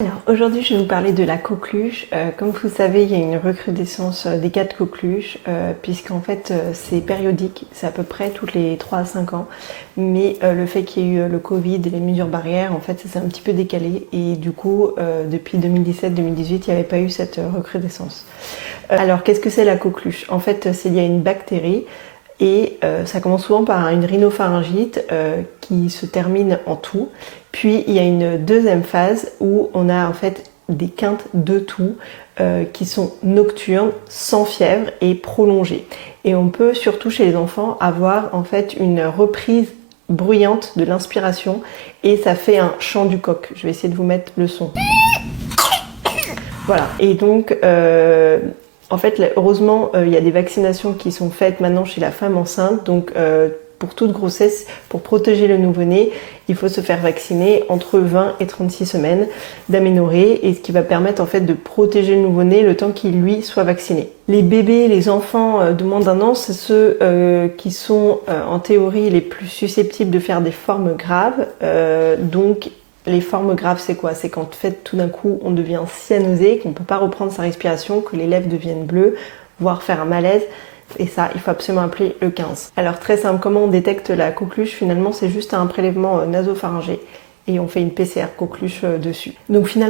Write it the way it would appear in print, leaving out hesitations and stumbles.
Alors aujourd'hui je vais vous parler de la coqueluche. Comme vous savez, il y a une recrudescence des cas de coqueluche puisqu'en fait c'est périodique, c'est à peu près toutes les 3 à 5 ans. Mais le fait qu'il y ait eu le Covid et les mesures barrières, en fait ça s'est un petit peu décalé et du coup depuis 2017-2018 il n'y avait pas eu cette recrudescence. Alors qu'est-ce que c'est la coqueluche? En fait c'est lié à une bactérie. Et ça commence souvent par une rhinopharyngite qui se termine en toux. Puis il y a une deuxième phase où on a en fait des quintes de toux qui sont nocturnes, sans fièvre et prolongées. Et on peut surtout chez les enfants avoir en fait une reprise bruyante de l'inspiration et ça fait un chant du coq. Je vais essayer de vous mettre le son. Voilà. Et donc en fait, heureusement, il y a des vaccinations qui sont faites maintenant chez la femme enceinte. Donc, pour toute grossesse, pour protéger le nouveau-né, il faut se faire vacciner entre 20 et 36 semaines d'aménorrhée, et ce qui va permettre en fait de protéger le nouveau-né le temps qu'il lui soit vacciné. Les bébés, les enfants de moins d'un an, c'est ceux qui sont en théorie les plus susceptibles de faire des formes graves. Donc les formes graves, c'est quoi? C'est quand en fait tout d'un coup on devient cyanosé, qu'on ne peut pas reprendre sa respiration, que les lèvres deviennent bleues, voire faire un malaise. Et ça, il faut absolument appeler le 15. Alors très simple, comment on détecte la coqueluche? Finalement, c'est juste un prélèvement nasopharyngé et on fait une PCR coqueluche dessus. Donc finalement,